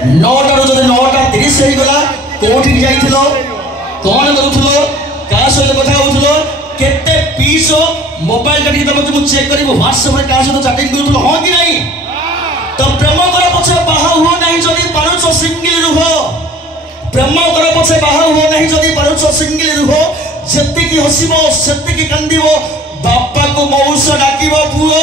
9টাରୁ ଯଦି 9:30 ହେଇଗଲା କୋଉଠିକି ଯାଇଥିଲ କଣ କରୁଥିଲ କାହା ସହିତ କଥା ହଉଥିଲ କେତେ ପିସ୍ ମୋବାଇଲ କାଟିକି ତମେ ତୁମକୁ ଚେକ୍ କରିବ WhatsApp ରେ କାହା ସହିତ ଚାଟିଂ କରୁଥିଲ ହଁ କି ନାହିଁ ତ ପ୍ରେମ କର ପଛେ ବାହା ହୁଅ ନାହିଁ ଯଦି ପାରୁଛ ସିଙ୍ଗଲ ରୁହ ପ୍ରେମ କର ପଛେ ବାହା ହୁଅ ନାହିଁ ଯଦି ପାରୁଛ ସିଙ୍ଗଲ ରୁହ ଯେତିକି ହସିବ ସେତିକି କାନ୍ଦିବ ବାପାକୁ ମଉସା ଡାକିବ ପୁଅ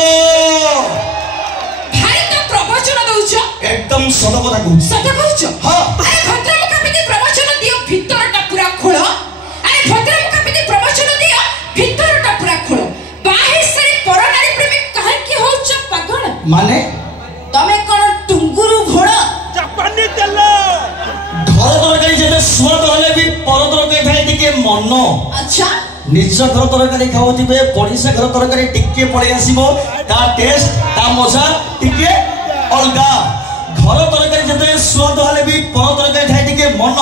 ଭାଇ ତ ପ୍ରବଚନ ଦଉଛ एकदम ସତ କଥା କହୁଛ ସତ କହୁଛ ହଁ ଆରେ ଭଦ୍ରମୁଖା ପିଟି ପ୍ରବଚନ ଦିଅ ଭିତରଟା ପୁରା ଖୋଳ ଆରେ ଭଦ୍ରମୁଖା ପିଟି ପ୍ରବଚନ ଦିଅ ଭିତରଟା ପୁରା ଖୋଳ ବାହେସରେ ପରନାରୀ ପ୍ରେମୀ କାହିଁକି ହଉଛ ପାଗଳ ମାନେ ତମେ କଣ ଟୁଙ୍ଗୁରୁ ଘୋଳ ଚାପାନି ତେଲ ଘର ତରକାରୀ ଯେତେ ସ୍ୱାଦ ହେଲେ ବି ପର ତରକାରୀ ଥାଏ ଟିକେ ମନ ଆଚ୍ଛା ନିଜ ଘର ତରକାରୀ ଖାଉଥିବେ ପଡ଼ିଶା ଘର ତରକାରୀ ଟିକେ ପଳେଇ ଆସିବ ତା ଟେଷ୍ଟ ତା ମଜା ଟିକେ ଅଲଗା ଘର ତରକାରୀ ଯେତେ ସ୍ୱାଦ ହେଲେ ବି ପର ତରକାରୀ ଥାଏ ଟିକେ ମନ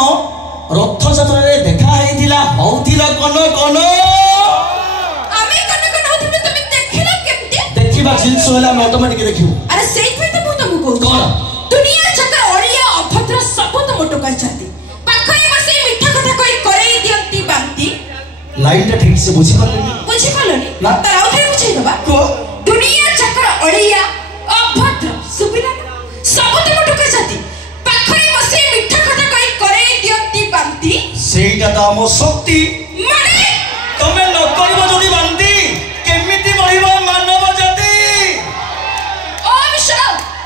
ରଥଯାତ୍ରାରେ ଦେଖା ହେଇଥିଲା ହଉଥିଲା କନ କନ ଆମେ କନ କନ ହଉଥିଲେ ତମେ ଦେଖିଲ କେମିତି ଦେଖିବା ଜିନିଷ ହେଲେ ଆମେ ଅଟୋମେଟିକ ଦେଖିବୁ ଆରେ ସେଇଥିପାଇଁ ତ ମୁଁ ତମକୁ କହୁଛି କଣ ଦୁନିଆ ଯାକ ଅଳିଆ ଅଭଦ୍ର ସବୁ ତମ ଟୋକାଇଛନ୍ତି ପାଖରେ ବସି ମିଠା କଥା କହି କରେଇ ଦିଅନ୍ତି ବାନ୍ତି ଲାଇନଟା ଠିକ ସେ ବୁଝିପାରିଲେନି ବୁଝିପାରିଲନି ନା। ତାର ଆଉ ଥରେ ବୁଝେଇଦବା ଦୁନିଆ ଯାକ ଅଳିଆ ଅଭଦ୍ର ସୁବିଲା ସବୁ ତମ ଟୋକାଇଛନ୍ତି ପାଖରେ ବସି ମିଠା କଥା କହି କରେଇ ଦିଅନ୍ତି ବାନ୍ତି ସେଇଟା ତ ଆମ ଶକ୍ତି ମାନେ ତମେ ନ କରିବ ଯଦି ବାନ୍ତି କେମିତି ବଢିବ ମାନବ ଜାତି ଓ ମିଶ୍ର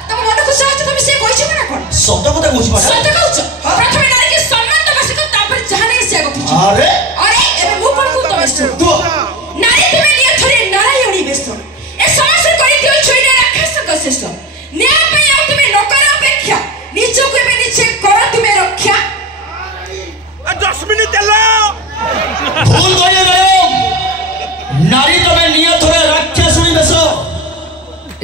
ତମ ମନ ଖୁସି ହଉଛି ତମେ ସେ କହିଛ ନା କଣ ଶବ୍ଦ କଥା ବୁଝିପାର ସତ କହୁଛ ପ୍ରଥମେ ନାରୀকে ସମ୍ମାନ ଦେବା ଶିଖ ତାପରେ ଯାହା ନାହିଁ ସେ ଆଗ ପିଛୁ ଆରେ আরে এবে মু কোন কু তবে শুনো নারী তুমি নিয়ে ধরে নারায়ণী বেশ এ সমাজ করি দিও ছইনা রাক্ষস কশেষ ন্যায় পে আউ তুমি নকর অপেক্ষা নিজকে এবে নিচে কর তুমি রক্ষা 10 মিনিট তেল ভুল কইলে গেল নারী তবে নিয়ে ধরে রাক্ষসুনি বেশ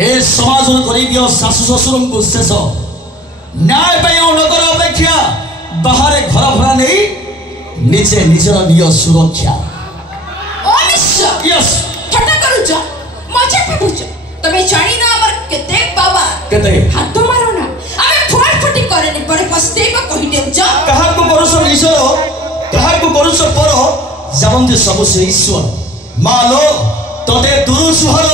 এ সমাজ করি দিও শাশু শ্বশুরଙ୍କୁ শেষ ন্যায় পে আউ নকর অপেক্ষা বাহারে ঘর ভরা নেই নিচে নিজের নিয় সুরক্ষা ও মিশ্র ইয়েস ঠাট্টা করুছ মজা পাবুছ তবে জানি না আমার কেতে বাবা কেতে হাত মারো না আমি ফুট ফুটি করেনি পরে পস্তেইবা কহি দেউছ কাহাকু করুছ ঈশ্বর কাহাকু করুছ পর যেমনটি সবু সে ঈশ্বর মালো তোতে দুরু সুহর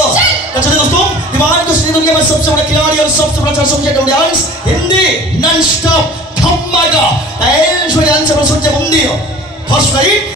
अच्छा दोस्तों दिमाग को इस दुनिया में सबसे बड़ा खिलाड़ी और सबसे बड़ा subject audience Hindi non stop धमाका एल शो डांस और सोचे बंदी फर्स्ट राइट